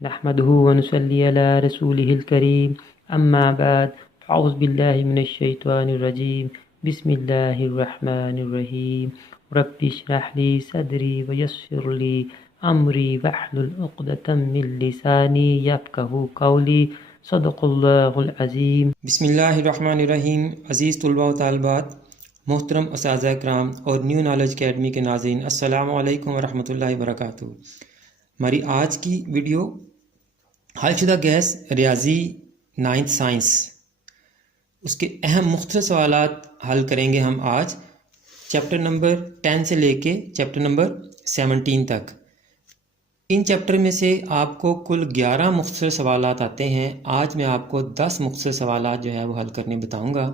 नहमदुहु व नुसल्ली अला रसूलिहिल करीम अम्मा बाद अऊज़ु बिल्लाहि मिनश शैतानिर रजीम बिस्मिल्लाहिर रहमानिर रहीम रब्बि इश्रह ली सदरी व यस्सिर ली अमरी वहलुल उक़दतम मिन लिसानी यफ़क़हू क़ौली सदक़ल्लाहुल अज़ीम। बिस्मिल्लाहिर्रहमानिर्रहीम। अज़ीज़ तुलबा व तालिबात, मोहतरम असातिज़ा इकराम और न्यू नॉलेज अकेडमी के नाज़रीन, अस्सलामु अलैकुम व रहमतुल्लाहि व बरकातुहू। हमारी आज की वीडियो हलशुदा गैस रियाजी 9th साइंस, उसके अहम मुख्तसर सवालात हल करेंगे हम आज चैप्टर नंबर 10 से लेके चैप्टर नंबर 17 तक। इन चैप्टर में से आपको कुल 11 मुख्तसर सवालात आते हैं। आज मैं आपको 10 मुख्तसर सवालात जो है वो हल करने बताऊंगा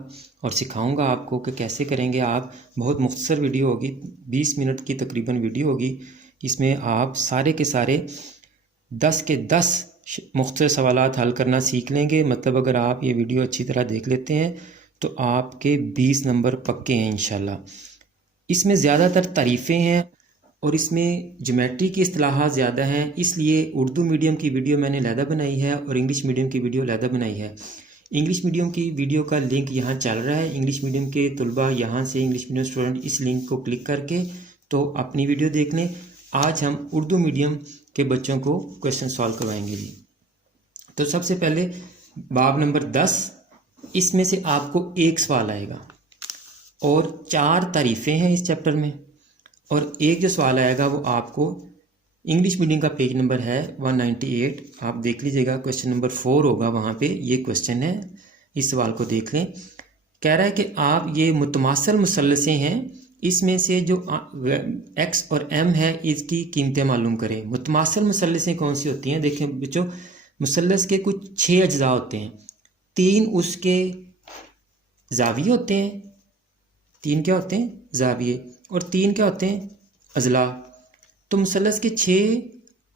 और सिखाऊंगा आपको कि कैसे करेंगे आप। बहुत मुख्तसर वीडियो होगी, 20 मिनट की तकरीबन वीडियो होगी। इसमें आप सारे के सारे 10 के 10 मुख्तसर सवालात हल करना सीख लेंगे। मतलब अगर आप ये वीडियो अच्छी तरह देख लेते हैं तो आपके 20 नंबर पक्के हैं इंशाल्लाह। इसमें ज़्यादातर तारीफ़ें हैं और इसमें ज्योमेट्री की इस्तिलाहात ज़्यादा हैं, इसलिए उर्दू मीडियम की वीडियो मैंने अलहदा बनाई है और इंग्लिश मीडियम की वीडियो अलहदा बनाई है। इंग्लिश मीडियम की वीडियो का लिंक यहाँ चल रहा है। इंग्लिश मीडियम के तलबा यहाँ से, इंग्लिश मीडियम स्टूडेंट, इस लिंक को क्लिक करके तो अपनी वीडियो देख लें। आज हम उर्दू मीडियम के बच्चों को क्वेश्चन सॉल्व करवाएंगे जी। तो सबसे पहले बाब नंबर 10, इसमें से आपको एक सवाल आएगा और 4 तारीफ़ें हैं इस चैप्टर में, और एक जो सवाल आएगा वो आपको इंग्लिश मीडियम का पेज नंबर है 198, आप देख लीजिएगा। क्वेश्चन नंबर 4 होगा, वहाँ पे ये क्वेश्चन है। इस सवाल को देख लें। कह रहा है कि आप ये मुतमासल मुसल्लसें हैं, इसमें से जो एक्स और एम है इसकी कीमतें मालूम करें। मुतमासल मुसल्लसें कौन सी होती हैं? देखें बच्चों, मुसल्लस के कुछ 6 अज्जा होते हैं। 3 उसके जाविये होते हैं, 3 क्या होते हैं? जाविये, और 3 क्या होते हैं? अजला। तो मुसल्लस के 6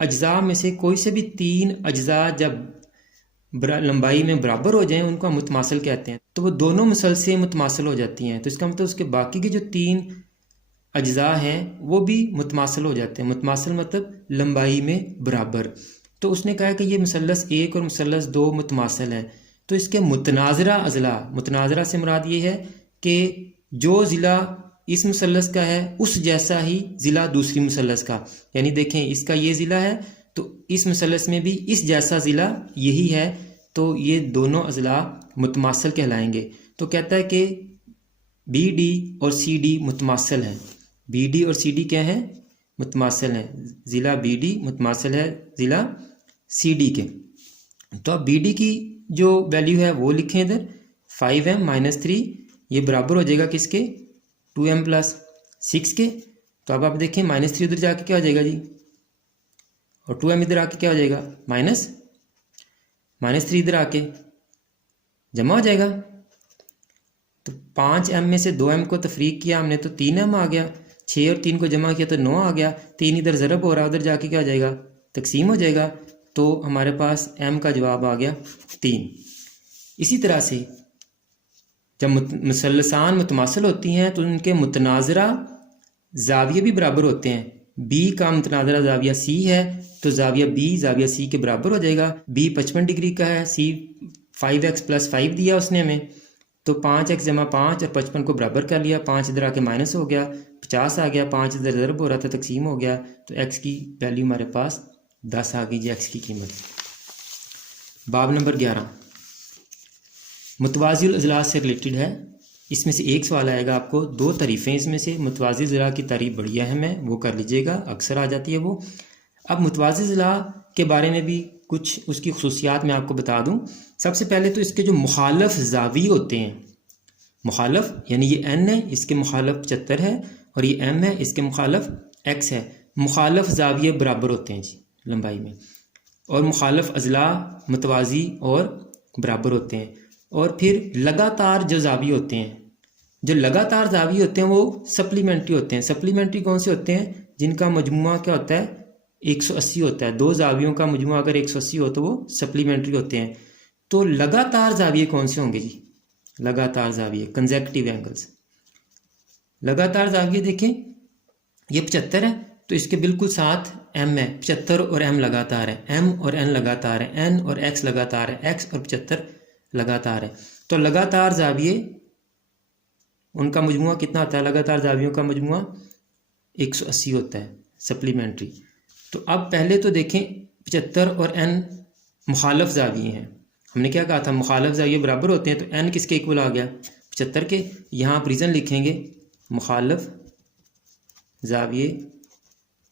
अज्जा में से कोई से भी 3 अज्जा जब लंबाई में बराबर हो जाएं उनको हम मुतमासल कहते हैं। तो वो दोनों मुसल्लसें मुतमासल हो जाती हैं। तो इसका मतलब उसके बाकी के जो 3 अज्जा हैं वो भी मुतमासल हो जाते हैं। मुतमासल मतलब लंबाई में बराबर। तो उसने कहा कि ये मुसल्लस 1 और मुसल्लस 2 मुतमासल हैं। तो इसके मुतनाज़रा अज़ला, मुतनाज़रा से मुराद ये है कि जो ज़िला इस मुसल्लस का है उस जैसा ही ज़िला दूसरी मुसल्लस का। यानी देखें, इसका ये ज़िला है तो इस मुसल्लस में भी इस जैसा ज़िला यही है, तो ये दोनों अज़ला मुतमासल कहलाएंगे। तो कहता है कि बी डी और सी डी मुतमासल हैं। बी डी और सी डी क्या हैं? मुतमासल हैं। ज़िला बी डी मुतमासल है ज़िला सी डी के। तो अब बी डी की जो वैल्यू है वो लिखें इधर, 5m - 3, ये बराबर हो जाएगा किसके? 2m + 6 के। तो अब आप देखें -3 उधर जाके क्या हो जाएगा जी, और 2m इधर आके क्या हो जाएगा? -3 इधर आके जमा हो जाएगा। तो 5m में से 2m को तफरीक किया हमने तो 3m आ गया। 6 और 3 को जमा किया तो 9 आ गया। 3 इधर ज़रब हो रहा है, उधर जाके क्या हो जाएगा? तकसीम हो जाएगा। तो हमारे पास m का जवाब आ गया 3। इसी तरह से जब मुसल्लसान मुतमासल होती हैं तो उनके मुतनाज़रा जाविये भी बराबर होते हैं। b का मुतनाज़रा जाविया c है तो जाविया b जाविया c के बराबर हो जाएगा। b 55 डिग्री का है, c 5x + 5 दिया उसने हमें, तो 5x = 5 और 55 को बराबर कर लिया। 5 इधर आके माइनस हो गया, 50 आ गया। 5 इधर ज़रब हो रहा था, तकसीम हो गया। तो x की वैल्यू हमारे पास 10 आ गई जी, x की कीमत। बाब नंबर 11 मुतवाज़िल अज़ला से रिलेटेड है। इसमें से एक सवाल आएगा आपको, 2 तारीफ़ें इसमें से। मुतवाज़िल अज़ला की तारीफ़ बढ़िया है, मैं वो कर लीजिएगा, अक्सर आ जाती है वो। अब मुतवाज़िल अज़ला के बारे में भी कुछ उसकी खुसूसियात मैं आपको बता दूं। सबसे पहले तो इसके जो मुखालफ ज़ाविये होते हैं, मुखालफ यानी ये n है, इसके मुखालफ 75 है, और ये m है, इसके मुखालफ x है। मुखालफ ज़ाविये बराबर होते हैं जी लंबाई में, और मुखालफ अज़ला मुतवाज़ी और बराबर होते हैं। और फिर लगातार जो ज़ाविये होते हैं, जो लगातार ज़ाविये होते हैं वो सप्लीमेंट्री होते हैं। सप्लीमेंट्री कौन से होते हैं? जिनका मजमुआ क्या होता है? 180 होता है। 2 ज़ावियों का मजमुआ अगर 180 हो तो वो सप्लीमेंट्री होते हैं। तो लगातार ज़ाविये कौन से होंगे जी? लगातार ज़ाविये, कंसेक्यूटिव एंगल्स। लगातार ज़ाविये देखें, ये 75 है तो इसके बिल्कुल साथ m है, 75 और m लगातार है, m और n लगातार है, n और x लगातार है, x और 75 लगातार है। तो लगातार जाविये उनका मजमुआ कितना होता है? लगातार जावियों का मजमुआ 180 होता है सप्लीमेंट्री। तो अब पहले तो देखें 75 और n मुखालफ जाविये हैं। हमने क्या कहा था? मुखालफ जाविये बराबर होते हैं, तो n किसके इक्वल आ गया? 75 के। यहाँ आप रीज़न लिखेंगे मुखालफ जाविये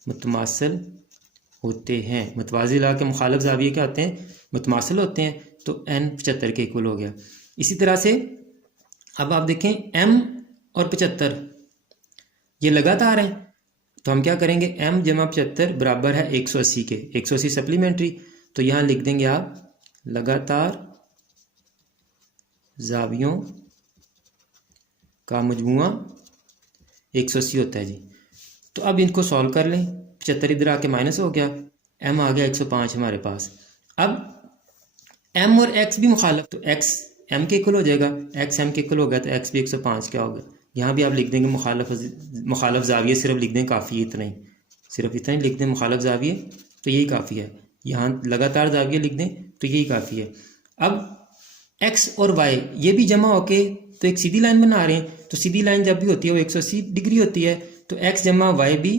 मुतमासिल होते हैं। मतवाज़ी ला के मुखालफ जाविये क्या होते हैं? मुतमासिल होते हैं। तो n 75 के इक्वल हो गया। इसी तरह से अब आप देखें m और 75 ये लगातार हैं, तो हम क्या करेंगे? m जमा 75 बराबर है 180 के, 180 सप्लीमेंट्री। तो यहाँ लिख देंगे आप लगातार जावियों का मजमुआ 180 होता है जी। तो अब इनको सॉल्व कर लें। 75 इधर आके माइनस हो गया, m आ गया 105 हमारे पास। अब m और x भी मुखालफ, तो x m के इक्वल हो जाएगा, x m के इक्वल हो गया, तो x भी 105 क्या होगा? यहाँ भी आप लिख देंगे मुखालफ जाविये, सिर्फ लिख दें, काफ़ी इतना ही, सिर्फ इतना ही लिख दें मुखालफ जाविये, तो यही काफ़ी है। यहाँ लगातार जाविये लिख दें तो यही काफ़ी है। अब x और y ये भी जमा होके तो एक सीधी लाइन बना रहे हैं, तो सीधी लाइन जब भी होती है वो 180 डिग्री होती है, तो x जमा y भी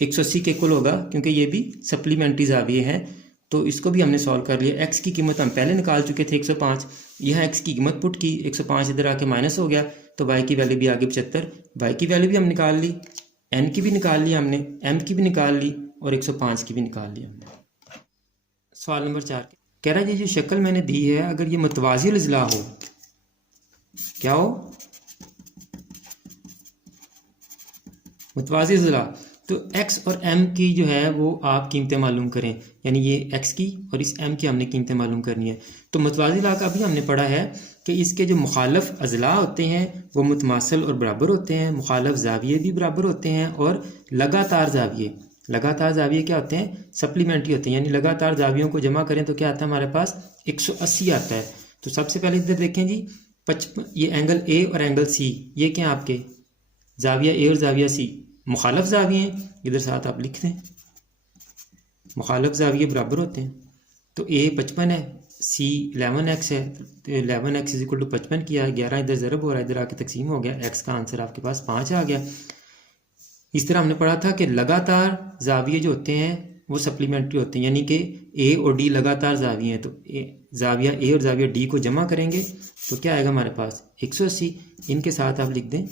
180 के इक्वल होगा, क्योंकि ये भी सप्लीमेंट्री जाविये हैं। तो इसको भी हमने सॉल्व कर लिया। x की कीमत हम पहले निकाल चुके थे 105, यहाँ x की कीमत पुट की, 105 इधर आके माइनस हो गया, तो y की वैल्यू भी आ गई 75। y की वैल्यू भी हम निकाल ली, n की भी निकाल ली हमने, m की भी निकाल ली और 105 की भी निकाल ली हमने। सवाल नंबर 4 कह रहा है जी, जो शक्ल मैंने दी है अगर ये मुतवाज़िल अज़ला हो, क्या हो? मुतवाज़िल अज़ला, तो x और m की जो है वो आप कीमतें मालूम करें, यानी ये x की और इस m की हमने कीमतें मालूम करनी है। तो मुतवाज़िल का अभी हमने पढ़ा है कि इसके जो मुखालफ अज़ला होते हैं वो मुतमासिल और बराबर होते हैं, मुखालफ जाविये भी बराबर होते हैं, और लगातार जाविये, लगातार जाविये क्या होते हैं? सप्लीमेंट्री होते हैं। यानी लगातार जावियों को जमा करें तो क्या आता है हमारे पास? 180 आता है। तो सबसे पहले इधर देखें जी, 55, ये एंगल ए और एंगल सी, ये क्या आपके जाविया ए और जाविया सी मुखालफ जाविये हैं, इधर साथ आप लिख दें, मुखालफ जाविये बराबर होते हैं। तो ए 55 है, सी 11x है, तो 11x इज इक्वल टू 55 किया है, 11 इधर ज़रब हो रहा है, इधर आके तकसीम हो गया, x का आंसर आपके पास 5 आ गया। इस तरह हमने पढ़ा था कि लगातार जाविये जो होते हैं वो सप्लीमेंट्री होते हैं, यानी कि ए और डी लगातार जाविये हैं। तो जाविया ए और जाविया डी को जमा करेंगे तो क्या आएगा हमारे पास? 180। इनके साथ आप लिख दें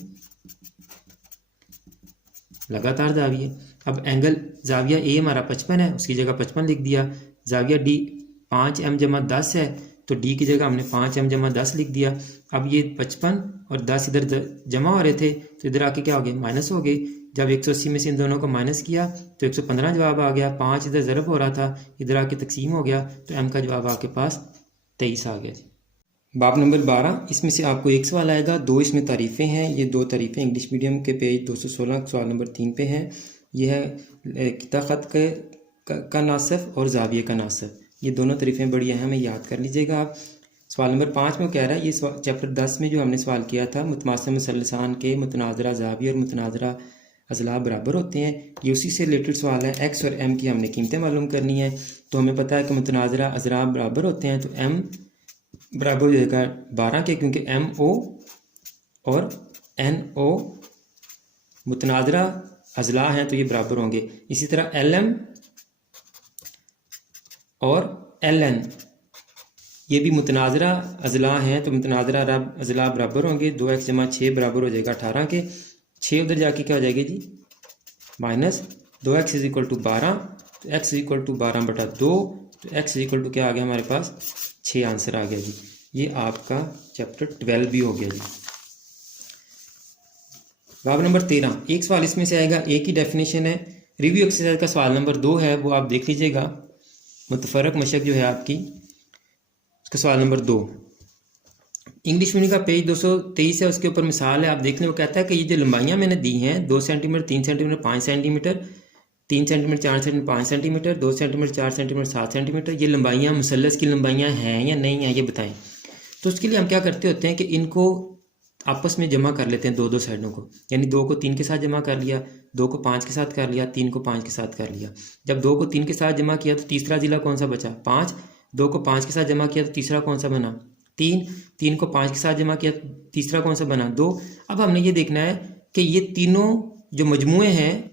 लगातार जाविये। अब एंगल जाविया ए हमारा 55 है, उसकी जगह 55 लिख दिया। जाविया डी 5m जमा 10 है, तो डी की जगह हमने 5m जमा 10 लिख दिया। अब ये 55 और 10 इधर जमा हो रहे थे, तो इधर आके क्या हो गए? माइनस हो गए। जब 180 में से इन दोनों को माइनस किया तो 115 जवाब आ गया। 5 इधर ज़रब हो रहा था, इधर आके तकसीम हो गया, तो m का जवाब आपके पास 23 आ गया। बाब नंबर 12, इसमें से आपको एक सवाल आएगा, 2 इसमें तारीफ़ें हैं। ये 2 तारीफ़ें इंग्लिश मीडियम के पेज 216 सवाल नंबर 3 पे हैं। यह है किता ख़त का नासफ और जाविये का नासफ। ये दोनों तारीफ़ें बड़ी अहम है, याद कर लीजिएगा आप। सवाल नंबर 5 में कह रहा है, ये चैप्टर 10 में जो हमने सवाल किया था, मुतमासिल मुसल्लसान के मुतनाज़रा जाविये और मुतनाज़रा अज़ला बराबर होते हैं, ये उसी से रिलेटेड सवाल है। x और m की हमने कीमतें मालूम करनी है। तो हमें पता है कि मुतनाज़रा अज़ला बराबर होते हैं, तो m बराबर हो जाएगा 12 के, क्योंकि MO और NO मुतनाज़रा अज़ला हैं तो ये बराबर होंगे। इसी तरह LM और LN ये भी मुतनाज़रा अज़ला हैं, तो मुतनाज़रा अज़ला बराबर होंगे। 2x जमा 6 बराबर हो जाएगा 18 के। 6 उधर जाके क्या हो जाएगी जी? Minus 2x is equal to 12, तो x इज इक्वल टू 12/2, तो x इज इक्वल टू क्या आ गया हमारे पास? 6 आंसर आ गया जी। ये आपका चैप्टर 12 भी हो गया जी। बाब नंबर 13, एक सवाल इसमें से आएगा, एक ही डेफिनेशन है। रिव्यू एक्सरसाइज का सवाल नंबर 2 है, वो आप देख लीजिएगा। मुतफरक मशक जो है आपकी, उसका सवाल नंबर 2 इंग्लिश मीडियम का पेज 223 है, उसके ऊपर मिसाल है, आप देख लें। वो कहता है कि ये जो लंबाइयाँ मैंने दी हैं 2 centimetre, 3 centimetre, 5 centimetre, 3 centimetre, 4 centimetre, 5 centimetre, 2 centimetre, 4 centimetre, 7 centimetre, ये लंबाइयाँ मुसल्लस की लंबाइयाँ हैं या नहीं हैं, ये बताएं। तो उसके लिए हम क्या करते होते हैं कि इनको आपस में जमा कर लेते हैं दो दो साइडों को, यानी 2 को 3 के साथ जमा कर लिया, 2 को 5 के साथ कर लिया, 3 को 5 के साथ कर लिया। जब 2 को 3 के साथ जमा किया तो तीसरा ज़िला कौन सा बचा? 5। 2 को 5 के साथ जमा किया तो तीसरा कौन सा बना? 3। 3 को 5 के साथ जमा किया तो तीसरा कौन सा बना? 2। अब हमने ये देखना है कि ये तीनों जो मजमुए हैं,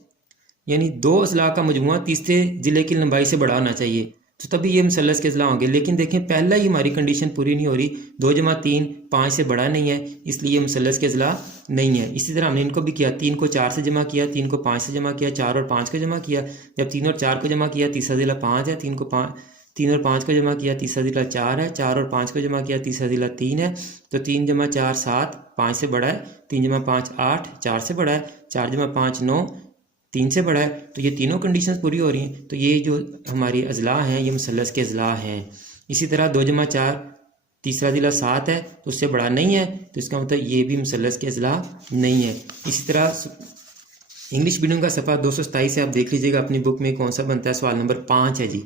यानी 2 अज़ला का मजमुआ तीसरे ज़िले की लंबाई से बड़ा होना चाहिए, तो तभी ये मुसल्लस के अज़ला होंगे। लेकिन देखें पहला ही हमारी कंडीशन पूरी नहीं हो रही, 2 जमा 3 5 से बड़ा नहीं है, इसलिए ये मुसल्लस के अज़ला नहीं है। इसी तरह हमने इनको भी किया, 3 को 4 से जमा किया, 3 को 5 से जमा किया, 4 और 5 को जमा किया। जब 3 और 4 को जमा किया तीसरा ज़िला 5 है, 3 और 5 को जमा किया तीसरा ज़िला 4 है, 4 और 5 को जमा किया तीसरा ज़िला 3 है। तो 3 जमा 4 7, 5 से बड़ा है, 3 जमा 5 8, 4 से बड़ा है, 4 जमा 5 9, 3 से बड़ा है। तो ये तीनों कंडीशंस पूरी हो रही हैं, तो ये जो हमारी अज़ला हैं ये मुसल्लस के अज़ला हैं। इसी तरह 2 जमा 4 तीसरा ज़िला 7 है, तो उससे बड़ा नहीं है, तो इसका मतलब ये भी मुसल्लस के अज़ला नहीं है। इसी तरह इंग्लिश मीडियम का सफ़ा 227 से आप देख लीजिएगा अपनी बुक में कौन सा बनता है। सवाल नंबर 5 है जी,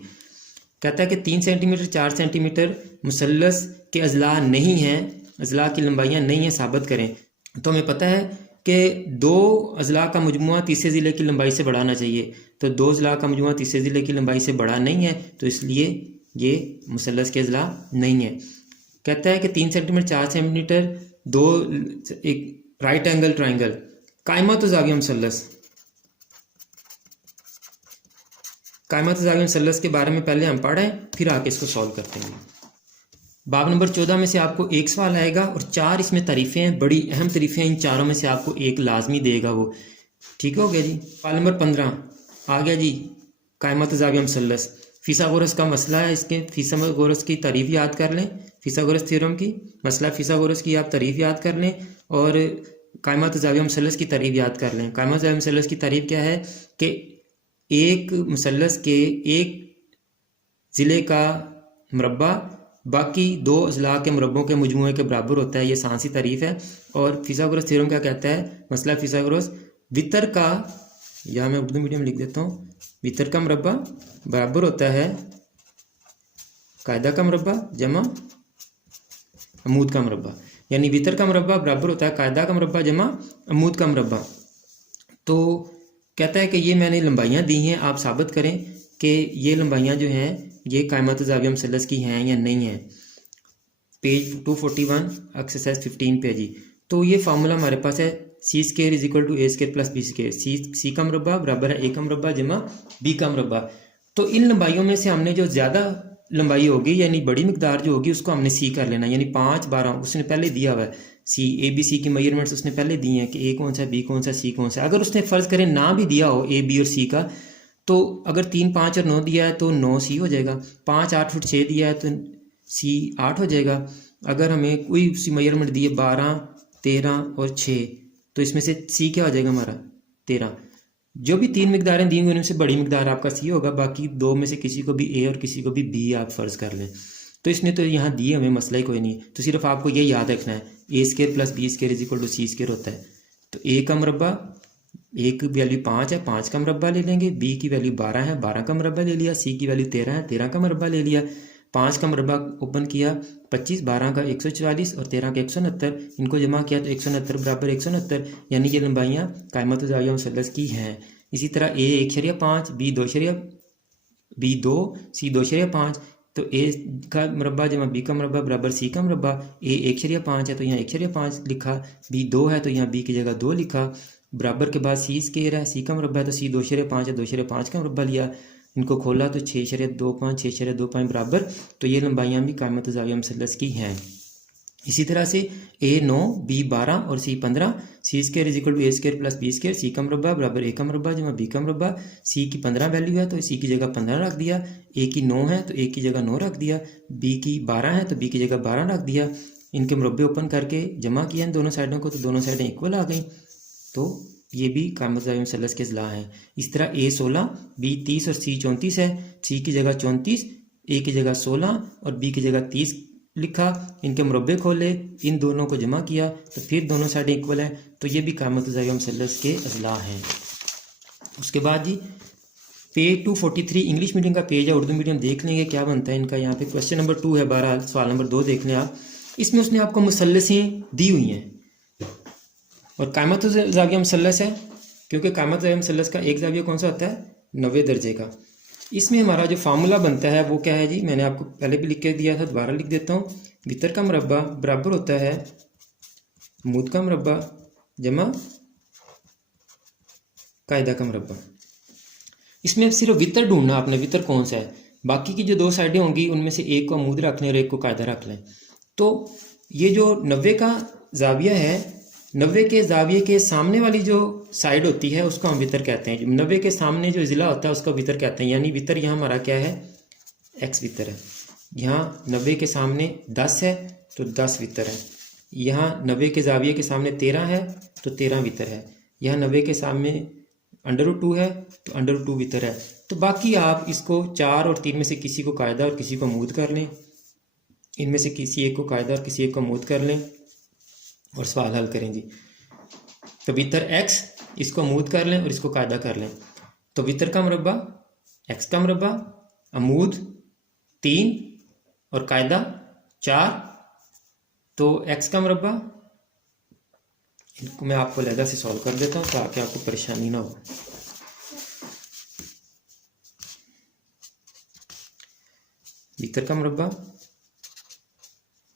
कहता है कि 3 सेंटीमीटर 4 सेंटीमीटर मुसल्लस के अज़ला नहीं हैं, अज़ला की लंबाइयाँ नहीं हैं, साबित करें। तो हमें पता है कि 2 अज़ला का मजमुआ तीसरे ज़िले की लंबाई से बड़ा होना चाहिए, तो 2 अज़ला का मजमुआ तीसरे ज़िले की लंबाई से बड़ा नहीं है, तो इसलिए ये मुसल्लस के अज़ला नहीं है। कहता है कि 3 सेंटीमीटर 4 सेंटीमीटर 2 एक right angle triangle Qayamat ज़ाविया मुसल्लस, Qayamat ज़ाविया मुसल्लस के बारे में पहले हम पढ़ें, फिर आके इसको सॉल्व करते हैं। बाब नंबर 14 में से आपको एक सवाल आएगा और 4 इसमें तारीफ़ें हैं, बड़ी अहम तारीफ़ें हैं। इन चारों में से आपको एक लाजमी देगा वो, ठीक हो गया जी। सवाल नंबर 15 आ गया जी, कायमत ज़ाविया मुसल्लस। फिसागोरस का मसला है, इसके फिसागोरस की तारीफ़ याद कर लें, फिसागोरस थ्योरम की मसला फिसागोरस की आप तारीफ़ याद कर लें और कायमत ज़ाविया मुसल्लस की तारीफ़ याद कर लें। कायमत ज़ाविया मुसल्लस की तारीफ़ क्या है कि एक मुसल्लस के एक ज़िले का मुरब्बा बाकी 2 अज़ला के मुरब्बों के मजमूए के बराबर होता है, ये सांसी तारीफ़ है। और फिसागोरस थ्योरम क्या कहता है, मसला फिसागोरस, वितर का, यहाँ मैं उर्दू मीडियम लिख देता हूँ, वितर का मुरब्बा बराबर होता है कायदा का मुरब्बा जमा अमूद का मुरब्बा, यानी वितर का मुरब्बा बराबर होता है कायदा का मुरब्बा जमा अमूद का मुरब्बा। तो कहता है कि ये मैंने लंबाइयाँ दी हैं, आप साबित करें कि ये लंबाइयाँ जो हैं ये कायमत ज़ाविया मुसल्लस की हैं या नहीं हैं। पेज 241 एक्सरसाइज 15 पे जी। तो ये फार्मूला हमारे पास है, c square is equal to a square plus b square, c का मुरब्बा बराबर है ए का मुरब्बा जमा बी का मुरब्बा। तो इन लंबाइयों में से हमने जो ज़्यादा लंबाई होगी यानी बड़ी मिकदार जो होगी उसको हमने सी कर लेना, यानी 5 12 उसने पहले दिया हुआ है, सी ए बी सी की मेजरमेंट्स उसने पहले दी हैं कि ए कौन सा बी कौन सा सी कौन सा। अगर उसने फ़र्ज़ करें ना भी दिया हो ए बी और सी का, तो अगर 3 5 और 9 दिया है तो 9 सी हो जाएगा, 5 8 और 6 दिया है तो सी 8 हो जाएगा। अगर हमें कोई सी मेजरमेंट दी है 12 13 और 6, तो इसमें से सी क्या हो जाएगा हमारा 13। जो भी 3 मिकदारें दी हुई उनमें से बड़ी मिकदार आपका सी होगा, बाकी 2 में से किसी को भी ए और किसी को भी बी आप फ़र्ज़ कर लें। तो इसने तो यहाँ दिए हमें मसला ही कोई नहीं, तो सिर्फ आपको ये याद रखना है a square plus b square is equal to c square होता है। तो ए का मुरब्बा, ए की वैल्यू 5 है, 5 का मुरब्बा ले लेंगे, बी की वैल्यू 12 है, 12 का मुरब्बा ले लिया, सी की वैल्यू 13 है, 13 का मुरब्बा ले लिया। 5 का मुरब्बा ओपन किया 25, 12 का 144 और 13 का 169, इनको जमा किया तो 169 बराबर 169, यानी ये लंबाइयाँ कायमत ज़ाविया मुसल्लस की हैं। इसी तरह ए 1.5, बी 2, सी 2.5, तो ए का मुरब्बा जमा बी का मुरब्बा बराबर सी का मुरब्बा। ए 1.5 है तो यहाँ 1.5 लिखा, बी 2 है तो यहाँ बी की जगह 2 लिखा, बराबर के बाद सी स्केयर है, सी का मुरब्बा है तो सी 2.5 है, 2.5 का मुरब्बा लिया, इनको खोला तो 6.25 6.25 बराबर। तो ये लंबाइयाँ भी कायमत ज़ाविया मुसल्लस की हैं। इसी तरह से ए 9, बी 12 और c 15, c square is equal to a square plus b square, c का मुरब्बा बराबर ए का मुरब्बा जमा बी का मुरब्बा। सी की 15 वैल्यू है तो सी की जगह 15 रख दिया, ए की 9 है तो ए की जगह 9 रख दिया, बी की 12 है तो बी की जगह 12 रख दिया। इनके मुरब्बे ओपन करके जमा किया इन दोनों साइडों को, तो दोनों साइडें इक्वल आ गई, तो ये भी कायमत ज़ाविया मुसल्लस के अज़ला हैं। इस तरह ए 16, बी 30 और सी 34 है, सी की जगह 34, ए की जगह 16 और बी की जगह 30 लिखा, इनके मुरब्बे खोले, इन दोनों को जमा किया तो फिर दोनों साइडें इक्वल हैं, तो ये भी कायमत ज़ाविया मुसल्लस के अज़ला हैं। उसके बाद जी पेज 243 इंग्लिश मीडियम का पेज है, उर्दू मीडियम देख लेंगे क्या बनता है इनका। यहाँ पे क्वेश्चन नंबर 2 है, 12 सवाल नंबर 2 देख लें आप। इसमें उसने आपको मुसल्लसें दी हुई हैं, और कायमत ज़ाविया मुसल्लस है, क्योंकि कायमत ज़ाविया मुसल्लस का एक ज़ाविया कौन सा होता है, 90 दर्जे का। इसमें हमारा जो फार्मूला बनता है वो क्या है जी, मैंने आपको पहले भी लिख के दिया था, दोबारा लिख देता हूँ। वितर का मुरब्बा बराबर होता है अमूद का मुरब्बा जमा कायदा का मुरब्बा। इसमें सिर्फ वितर ढूंढना आपने, वितर कौन सा है। बाकी की जो दो साइडें होंगी उनमें से एक को अमूद रख लें और एक को कायदा रख लें। तो ये जो 90 का जाविया है, 90 के जाविये के सामने वाली जो साइड होती है उसको हम वितर कहते हैं। 90 के सामने जो ज़िला होता है उसको वितर कहते हैं। यानी वितर यहाँ हमारा क्या है, एक्स वितर है। यहाँ 90 के सामने 10 है तो 10 वितर है। यहाँ 90 के जाविये के सामने 13 है तो 13 वितर है। यहाँ 90 के सामने √2 है तो √2 वितर है। तो बाकी आप इसको 4 और 3 में से किसी को कायदा और किसी को अमूद कर लें। इनमें से किसी एक को कायदा और किसी एक को अमूद कर लें और सवाल हल करें जी। तो वितर एक्स, इसको अमूद कर लें और इसको कायदा कर लें। तो वितर का मुरब्बा एक्स का मुरब्बा, अमूद 3 और कायदा 4। तो एक्स का मुरब्बा, इनको मैं आपको अलग से सॉल्व कर देता हूँ ताकि आपको परेशानी ना हो। वितर का मुरब्बा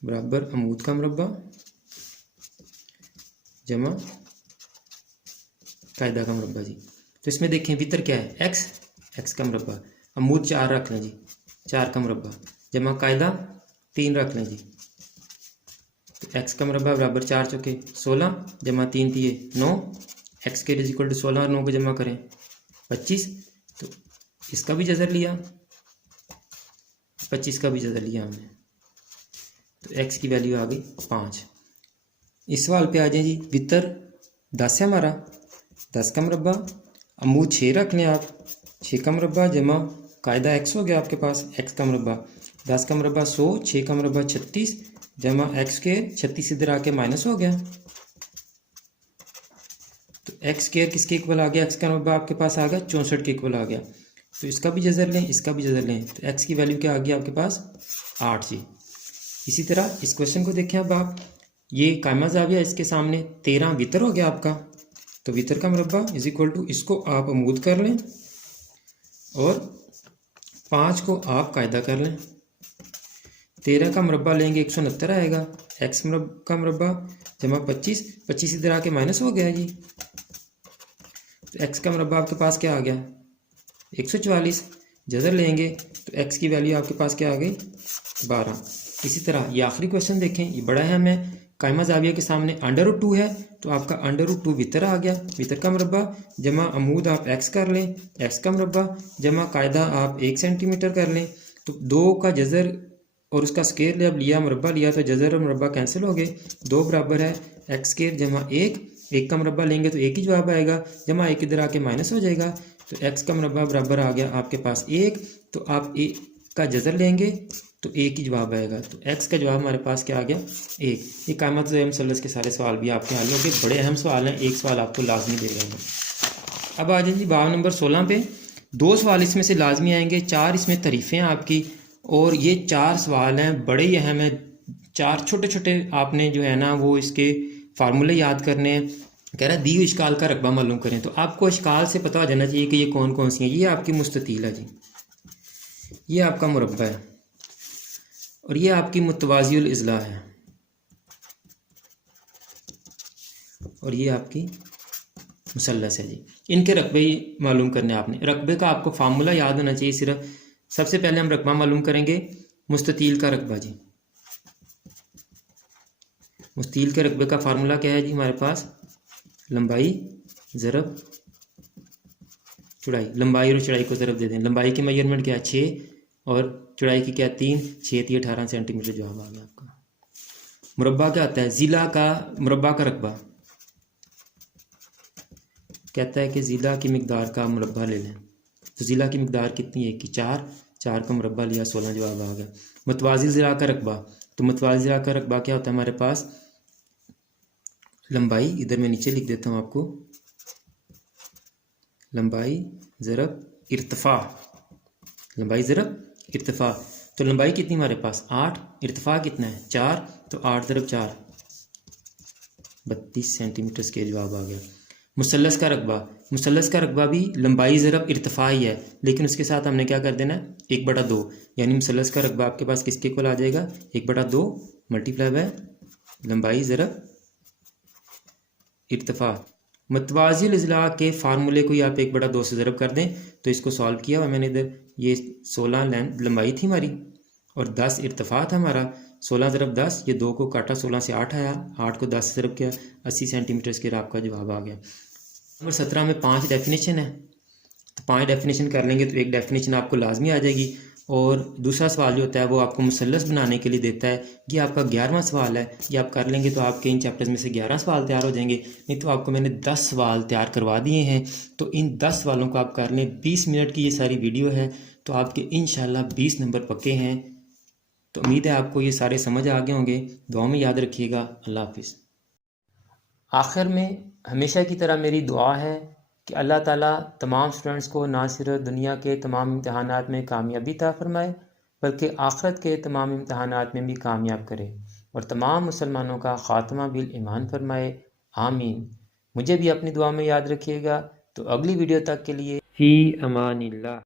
बराबर अमूद का मुरब्बा जमा कायदा का मुरब्बा जी। तो इसमें देखें वितर क्या है, एक्स, एक्स का मुरब्बा, अमूद 4 रख लें जी, 4 का मुरब्बा जमा कायदा 3 रख लें जी। तो एक्स का मुरब्बा बराबर 4 चौके 16 जमा 3 तिये 9। एक्स के इक्वल टू 16 और 9 को जमा करें 25। तो इसका भी जज़र लिया, 25 का भी जज़र लिया हमने, तो एक्स की वैल्यू आ गई 5। इस सवाल पे आ जाए जी। वितर 10 है हमारा, 10 का मुरब्बा, अमूद 6 रख लें आप, 6 का मुरब्बा जमा कायदा एक्स हो गया आपके पास, एक्स का मुरब्बा 10 का मुरब्बा 100, 6 का मुरब्बा 36 जमा एक्स स्क्वायर, 36 इधर आके माइनस हो गया। तो एक्स स्क्वायर किसके इक्वल आ गया, एक्स का मुरब्बा आपके पास आ गया 64 के इक्वल आ गया। तो इसका भी जज़र लें, इसका भी जज़र लें, तो एक्स की वैल्यू क्या आ गई आपके पास 8 जी। इसी तरह इस क्वेश्चन को देखें अब आप, ये कायमा ज़ाविया इसके सामने 13 वितर हो गया आपका। तो वितर का मुरब्बा इज इक्वल टू, इसको आप अमूद कर लें और 5 को आप कायदा कर लें। 13 का मुरब्बा लेंगे 169 आएगा, एक्स का मुरब्बा जमा 25, 25 इधर आके माइनस हो गया जी। तो एक्स का मुरब्बा आपके पास क्या आ गया 144, जज़र लेंगे तो एक्स की वैल्यू आपके पास क्या आ गई 12। इसी तरह ये आखिरी क्वेश्चन देखें, ये बड़ा है हमें, कायमा ज़ाविया के सामने √2 है तो आपका √2 वितर आ गया। वितर का मुरब्बा जमा अमूद आप एक्स कर लें, एक्स का मुरब्बा जमा कायदा आप 1 सेंटीमीटर कर लें। तो 2 का जज़र और उसका स्केयर जब लिया, मुरब्बा लिया, तो जज़र और मुरब्बा कैंसिल हो गए, 2 बराबर है एक्स स्केयर जमा 1, 1 का मुरब्बा लेंगे तो 1 ही जवाब आएगा, जमा 1 इधर आके माइनस हो जाएगा। तो एक्स का मुरब्बा बराबर आ गया आपके पास 1, तो आप 1 का जज़र लेंगे तो 1 ही जवाब आएगा। तो एक्स का जवाब हमारे पास क्या आ गया 1। ये कायमत ज़ाविया मुसल्लस के सारे सवाल भी आपके हल हो गए, बड़े अहम सवाल हैं, एक सवाल आपको लाजमी दे रहे हैं। अब आ जाए जी बाब नंबर 16 पे। 2 सवाल इसमें से लाजमी आएंगे, 4 इसमें तारीफ़ें हैं आपकी, और ये 4 सवाल हैं बड़े ही अहम हैं। 4 छोटे छोटे आपने जो है ना वो इसके फार्मूले याद करने हैं। कह रहा है दी हुई इश्काल का रकबा मालूम करें, तो आपको इश्काल से पता हो जाना चाहिए कि ये कौन कौन सी हैं। ये आपकी मुस्ततील है जी, ये आपका मुरब्बा है, और ये आपकी मुतवाज़िउल इज़ला है, और ये आपकी मुसल्लस है जी। इनके रकबे ही मालूम करने आपने। रकबे का आपको फार्मूला याद होना चाहिए सिर्फ। सबसे पहले हम रकबा मालूम करेंगे मुस्ततील का रकबा जी। मुस्ततील के रकबे का फार्मूला क्या है जी हमारे पास, लंबाई ज़रब चौड़ाई। लंबाई और चौड़ाई को ज़रब दे दें। लंबाई की मेजरमेंट क्या है 6 और चौड़ाई की क्या 3, 6 3 18 सेंटीमीटर जवाब आ गया आपका। मुरब्बा क्या आता है, ज़िला का मुरब्बा का रकबा कहता है कि ज़िला की मिकदार का मुरब्बा ले लें। तो ज़िला की मिकदार कितनी है कि 4, 4 का मुरब्बा लिया 16 जवाब आ गया। मुतवाज़ी ज़िला का रकबा, तो मुतवाज़ी ज़िला का रकबा क्या होता है हमारे पास, लंबाई, इधर मैं नीचे लिख देता हूँ आपको, लंबाई ज़रब इर्तिफ़ा, लंबाई ज़रब इर्तिफ़ा। तो लंबाई कितनी हमारे पास 8, इर्तिफ़ा कितना है 4, तो 8 ज़रब 4 32 सेंटीमीटर के जवाब आ गया। मुसल्लस का रकबा, मुसल्लस का रकबा भी लंबाई ज़रब इर्तिफ़ा ही है, लेकिन उसके साथ हमने क्या कर देना है 1/2, यानी मुसल्लस का रकबा आपके पास किसके इक्वल आ जाएगा 1/2 मल्टीप्लाई बाय लंबाई ज़रब इर्तिफ़ा। मतवाज़िल अज़ला के फार्मूले को ही आप 1/2 से ज़रब कर दें तो इसको सॉल्व किया हुआ मैंने इधर, ये 16 लंबाई थी हमारी और 10 इर्तिफ़ा था हमारा। 16 ज़रब 10, ये 2 को काटा 16 से 8 आया, 8 को 10 से ज़रब किया 80 सेंटीमीटर के आपका जवाब आ गया। नंबर 17 में 5 डेफिनेशन है, तो 5 डेफिनेशन कर लेंगे तो एक डेफिनेशन आपको लाजमी आ जाएगी। और दूसरा सवाल जो होता है वो आपको मुसल्लस बनाने के लिए देता है, ये आपका 11वां सवाल है, ये आप कर लेंगे तो आपके इन चैप्टर्स में से 11 सवाल तैयार हो जाएंगे। नहीं तो आपको मैंने 10 सवाल तैयार करवा दिए हैं, तो इन 10 सवालों को आप कर लें। 20 मिनट की ये सारी वीडियो है, तो आपके इंशाल्लाह 20 नंबर पक्के हैं। तो उम्मीद है आपको ये सारे समझ आ गए होंगे। दुआ में याद रखिएगा। अल्लाह हाफिज़। आखिर में हमेशा की तरह मेरी दुआ है कि अल्लाह ताला तमाम स्टूडेंट्स को ना सिर्फ दुनिया के तमाम इम्तहानात में कामयाबी अता फरमाए, बल्कि आखिरत के तमाम इम्तहानात में भी कामयाब करे और तमाम मुसलमानों का ख़ात्मा बिल ईमान फरमाए। आमीन। मुझे भी अपनी दुआ में याद रखिएगा। तो अगली वीडियो तक के लिए फ़ी अमानिल्लाह।